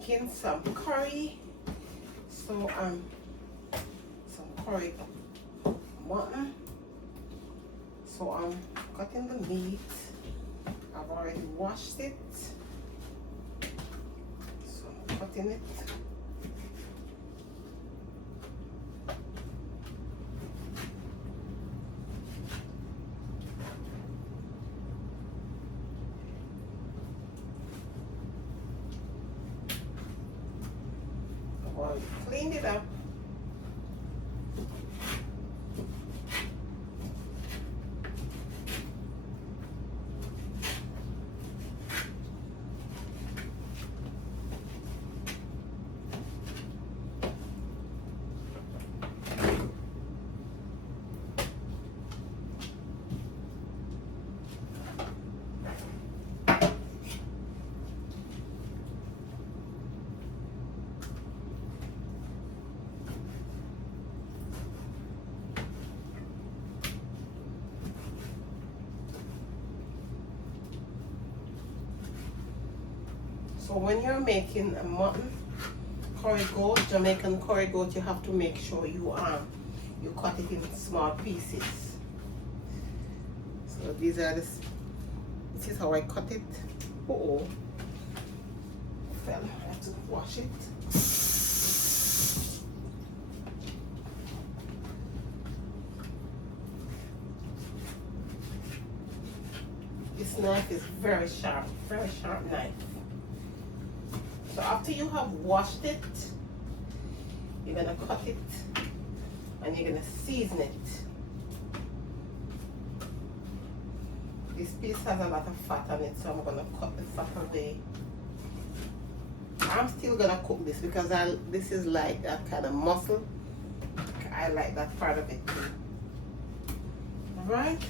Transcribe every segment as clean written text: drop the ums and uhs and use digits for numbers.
making some curry. So some curry mutton. So I'm cutting the meat. I've already washed it. So I'm cutting it. I've already cleaned it up. So when you're making a mutton curry goat, Jamaican curry goat, you have to make sure you cut it in small pieces. So this is how I cut it. Oh, fell. I have to wash it. This knife is very sharp knife. So after you have washed it, you're gonna cut it and you're gonna season it. This piece has a lot of fat on it, so I'm gonna cut the fat away. I'm still gonna cook this because this is like that kind of muscle. I like that part of it too. Alright.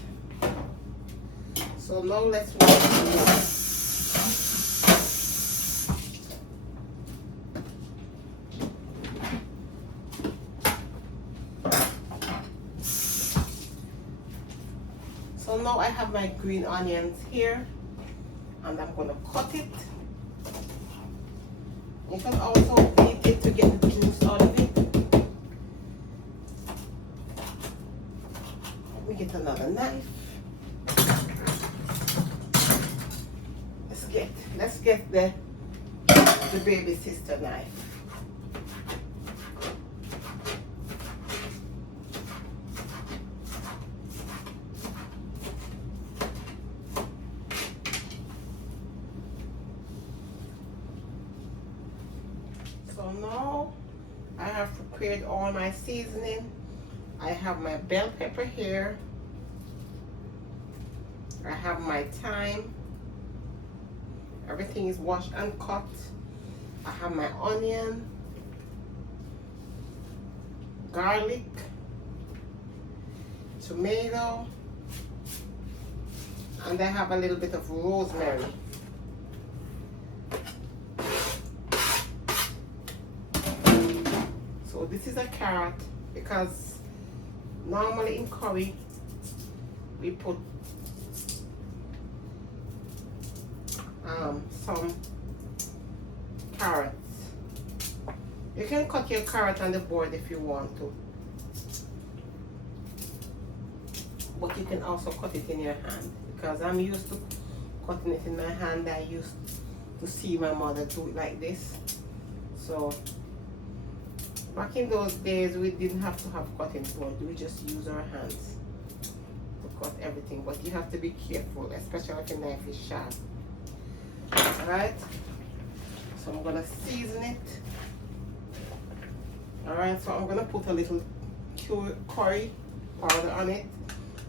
So now let's watch. So now I have my green onions here and I'm going to cut it. You can also beat it to get the juice out of it. Let me get another knife. Let's get the baby sister knife. So now I have prepared all my seasoning. I have my bell pepper here. I have my thyme. Everything is washed and cut. I have my onion, garlic, tomato, and I have a little bit of rosemary. So this is a carrot because normally in curry we put some carrots. You can cut your carrot on the board if you want to, but you can also cut it in your hand because I'm used to cutting it in my hand. I used to see my mother do it like this. So back in those days we didn't have to have cutting board, we just use our hands to cut everything, but you have to be careful, especially if your knife is sharp. Alright, so I'm gonna season it. Alright, so I'm gonna put a little curry powder on it,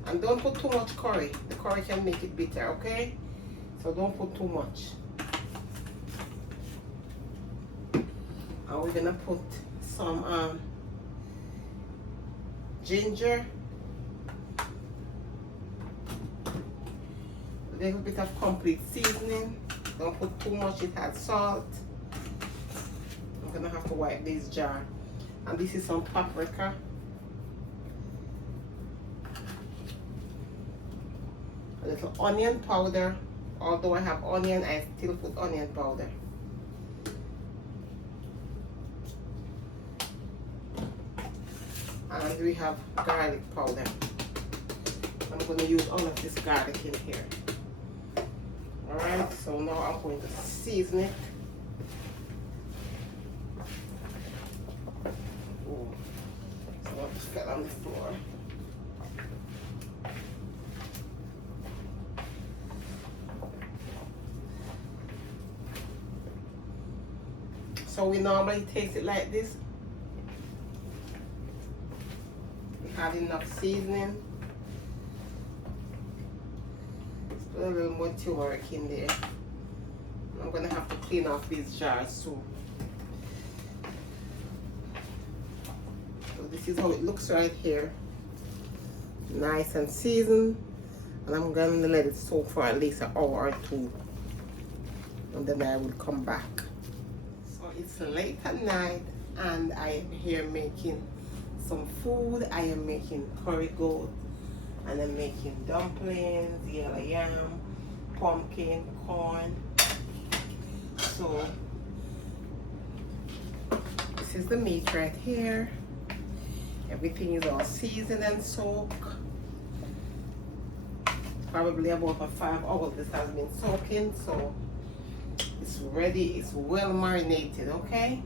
and don't put too much curry. The curry can make it bitter, okay? So don't put too much. And we're gonna put some ginger, a little bit of complete seasoning. Don't put too much, it has salt. I'm gonna have to wipe this jar. And this is some paprika. A little onion powder. Although I have onion, I still put onion powder. And we have garlic powder. I'm going to use all of this garlic in here. Alright, so now I'm going to season it. Oh, so it fell on the floor. So we normally taste it like this. We have enough seasoning. Let's put a little more turmeric in there. I'm gonna have to clean off these jars too. So this is how it looks right here. Nice and seasoned. And I'm gonna let it soak for at least an hour or two. And then I will come back. It's late at night and I am here making some food. I am making curry goat and I'm making dumplings, yellow yam, pumpkin, corn. So this is the meat right here. Everything is all seasoned and soaked. Probably about 5 hours this has been soaking, so it's ready, it's well marinated, okay?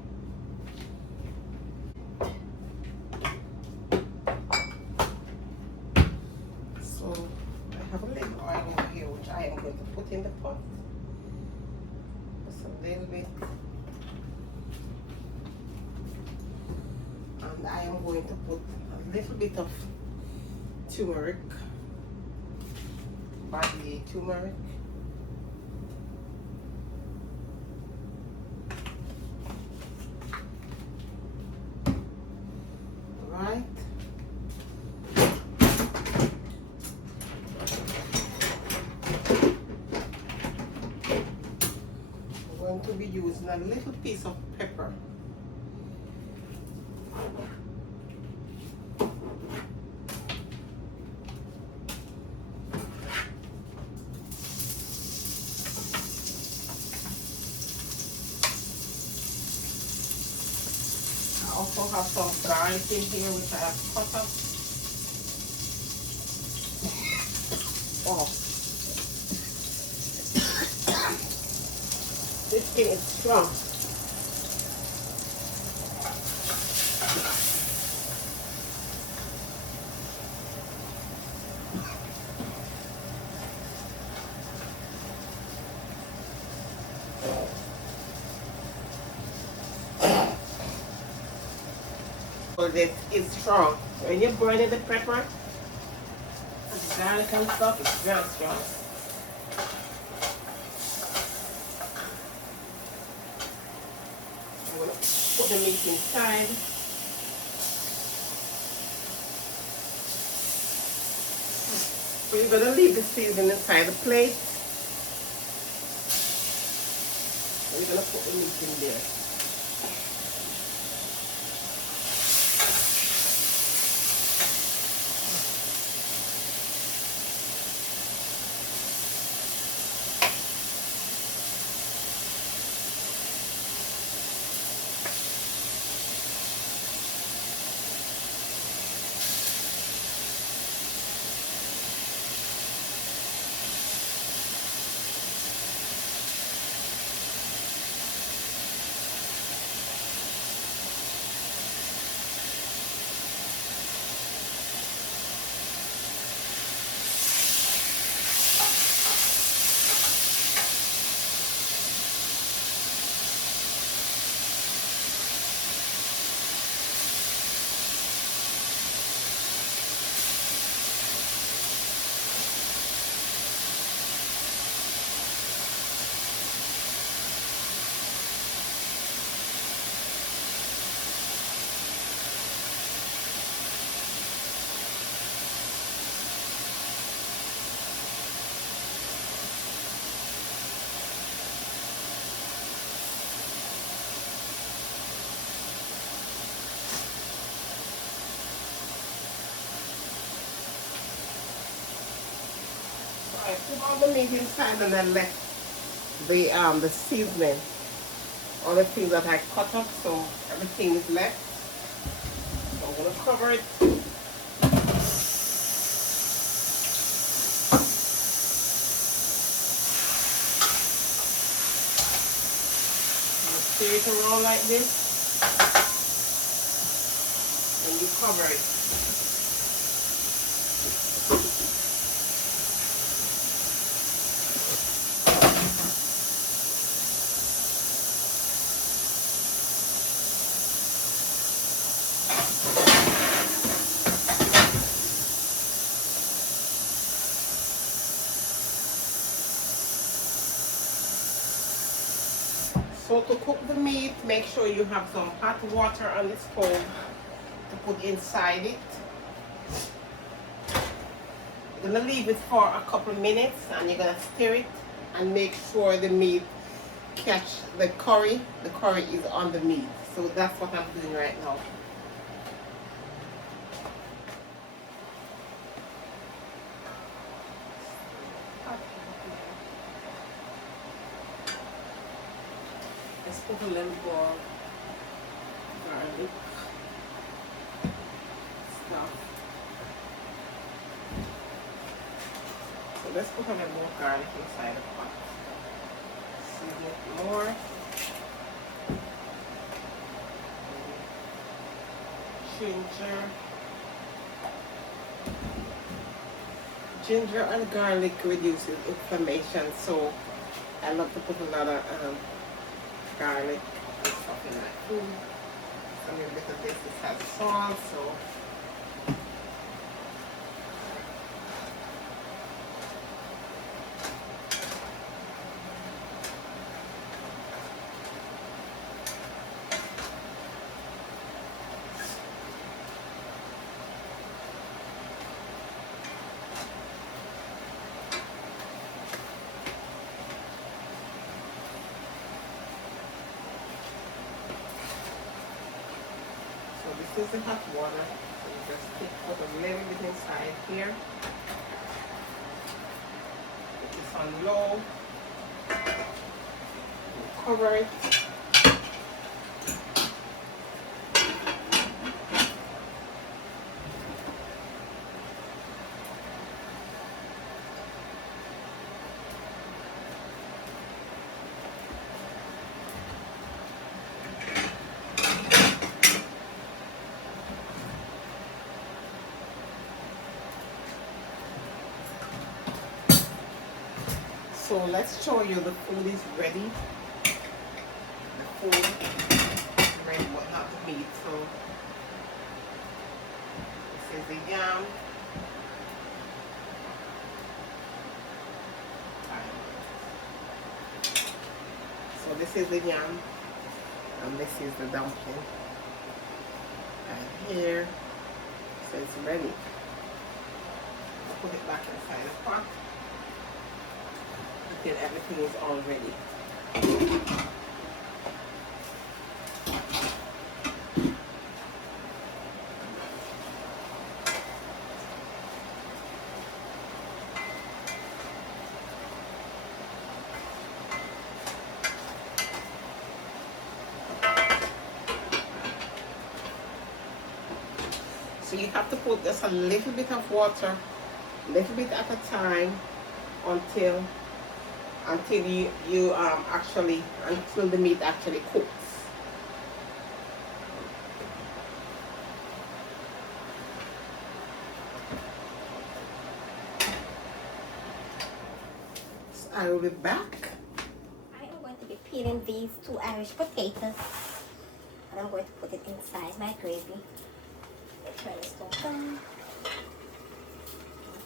So I have a little oil over here which I am going to put in the pot. Just a little bit. And I am going to put a little bit of turmeric, barley turmeric. To be using a little piece of pepper. I also have some garlic in here which I have cut up. Oh. This thing is strong. So this is strong. So when you burn the pepper, the garlic and stuff, it's very strong. Put the meat inside. So you're gonna leave the seasoning inside the plate. So you're gonna put the meat in there. I put all the meat inside and then left the seasoning, all the things that I cut up, so everything is left. So I'm gonna cover it. Stir it around like this, and you cover it. So to cook the meat, make sure you have some hot water on the stove to put inside it. You're gonna leave it for a couple of minutes and you're gonna stir it and make sure the meat catch the curry. The curry is on the meat. So that's what I'm doing right now. Let's put a little more garlic stuff. So let's put a little more garlic inside the pot. Season it more. Ginger and garlic reduces inflammation, so I love to put a lot of garlic and stuff in my food. Some of this has salt, so this is the hot water. So you just put a little bit inside here. Put this on low. Cover it. So let's show you the food is ready. The food is ready, but not the meat. So this is the yam. So this is the yam, and this is the dumpling. And here, so it's ready. Let's put it back inside the pot. Then everything is all ready. So you have to put just a little bit of water, a little bit at a time, until the meat actually cooks. So I will be back. I am going to be peeling these 2 Irish potatoes, and I'm going to put it inside my gravy. Let's try this stove down.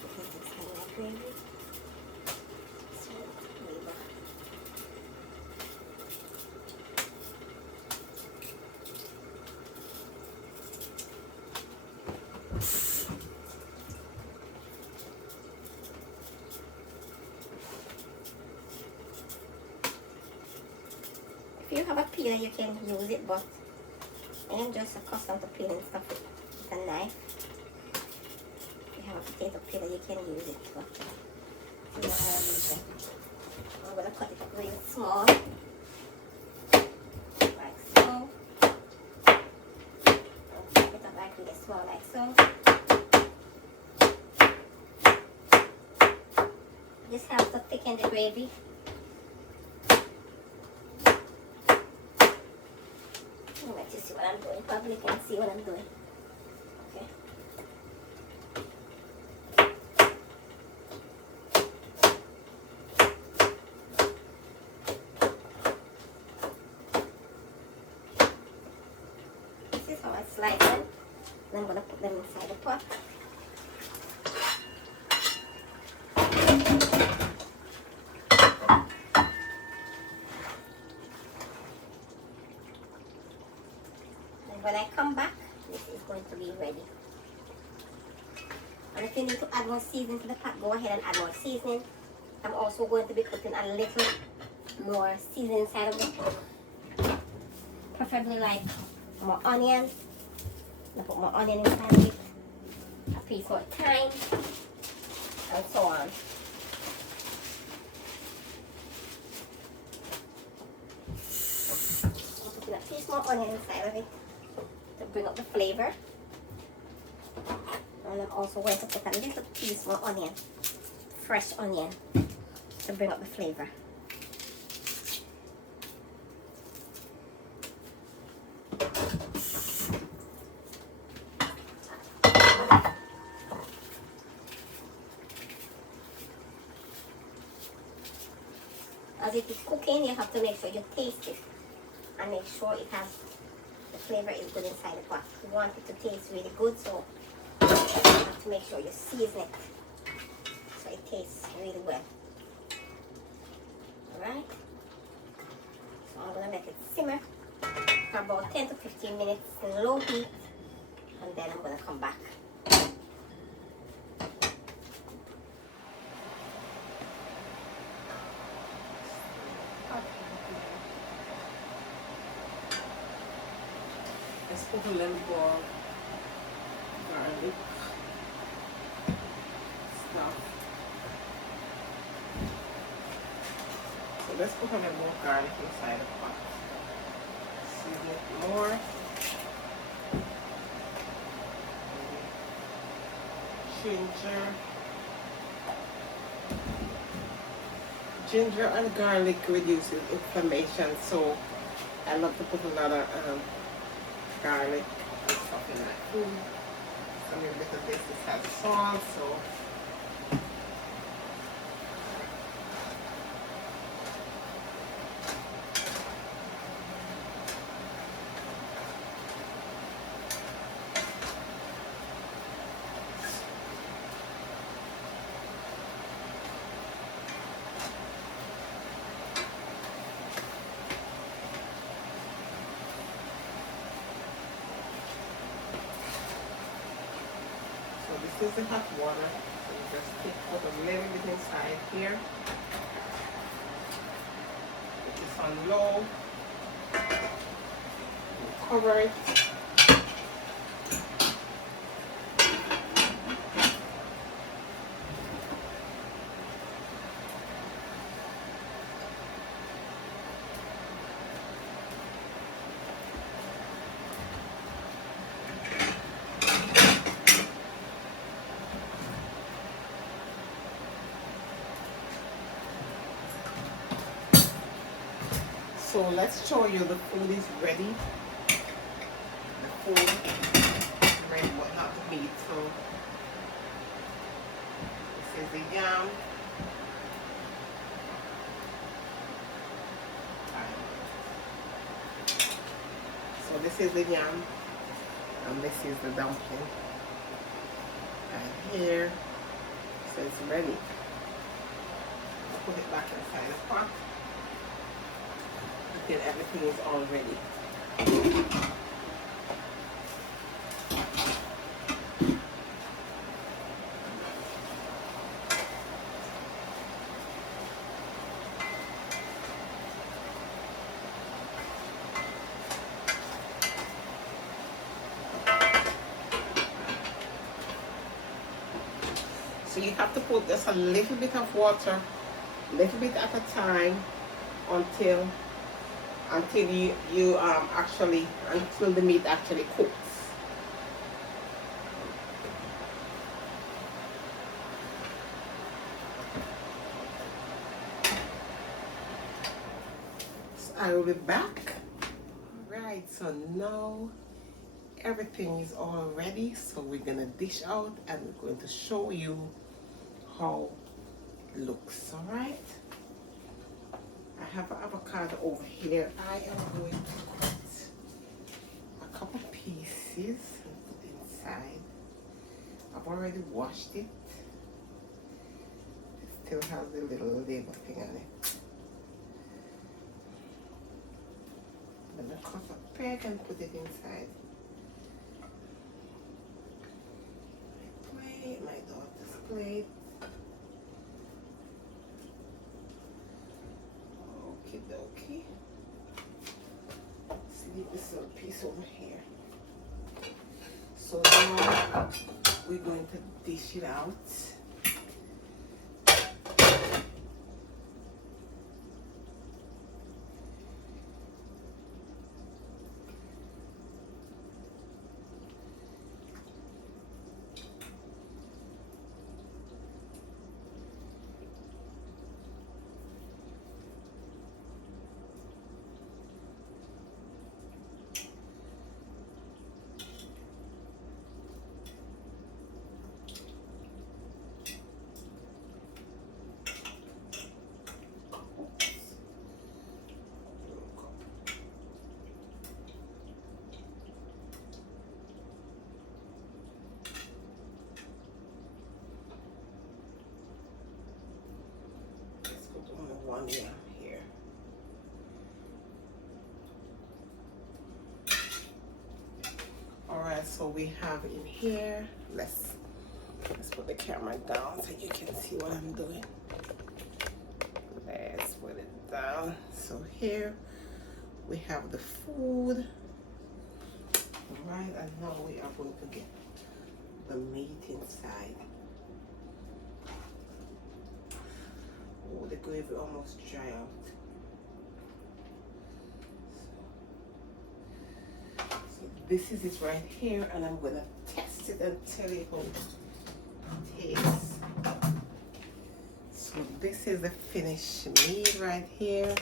Put this inside my gravy. If you have a peeler, you can use it, but I am just accustomed to peeling stuff with a knife. If you have a potato peeler, you can use it, but I'm going to cut it really small, like so. I'll cut it up like this. This helps to thicken the gravy. I'll let you see what I'm doing. Probably can see what I'm doing. Okay. This is how I slice them. And I'm going to put them inside the pot. When I come back, this is going to be ready. And if you need to add more seasoning to the pot, go ahead and add more seasoning. I'm also going to be putting a little more seasoning inside of it. Preferably like more onion. I'll put more onion inside of it. A piece more thyme. And so on. I'm putting a piece more onion inside of it to bring up the flavor. And I'm also going to put a little piece more onion, fresh onion, to bring up the flavor. As it is cooking, you have to make sure you taste it and make sure it has the flavor is good inside the pot. You want it to taste really good, so you have to make sure you season it so it tastes really well. Alright? So I'm going to let it simmer for about 10 to 15 minutes in low heat, and then I'm going to come back. Let's put a little more garlic stuff. So let's put a little more garlic inside the pot. Season it more. Ginger. Ginger and garlic reduces inflammation, so I love to put a lot of garlic and stuff in my food. Some of this has salt, so this is the hot water. So you just put a little bit inside here. Put this on low. Cover it. So let's show you the food is ready. The food is ready, but not the meat. So this is the yam. So this is the yam, and this is the dumpling. And here, so it's ready. I'll put it back inside the pot. Then everything is all ready. So you have to put just a little bit of water, a little bit at a time, until until the meat actually cooks. I will be back. Right, so now everything is all ready, so we're gonna dish out and we're going to show you how it looks. All right, I have an avocado over here. I am going to cut a couple pieces and put inside. I've already washed it. It still has the little label thing on it. I'm gonna cut a peg and put it inside my plate, my daughter's plate. Okie dokie. See, leave this little piece over here. So now we're going to dish it out. One here. All right, so we have in here. Let's put the camera down so you can see what I'm doing. Let's put it down. So here we have the food. All right, and now we are going to get the meat inside. Oh, the gravy almost dry out. So this is it right here, and I'm gonna test it and tell you how it tastes. So this is the finished meal right here.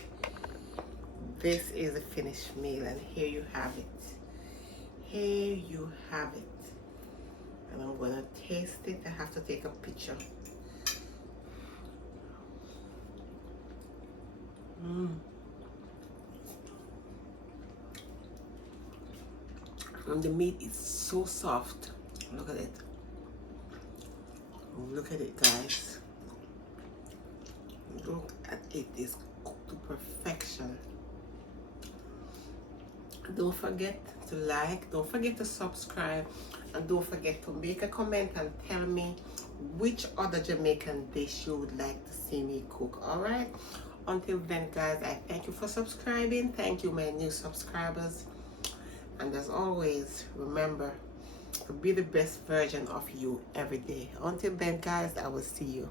This is the finished meal, and here you have it. Here you have it. And I'm gonna taste it. I have to take a picture. And the meat is so soft. Look at it. Look at it, guys. Look at it. It's cooked to perfection. Don't forget to like, don't forget to subscribe, and don't forget to make a comment and tell me which other Jamaican dish you would like to see me cook. All right, until then, guys, I thank you for subscribing. Thank you, my new subscribers, and as always, remember to be the best version of you every day. Until then, guys, I will see you.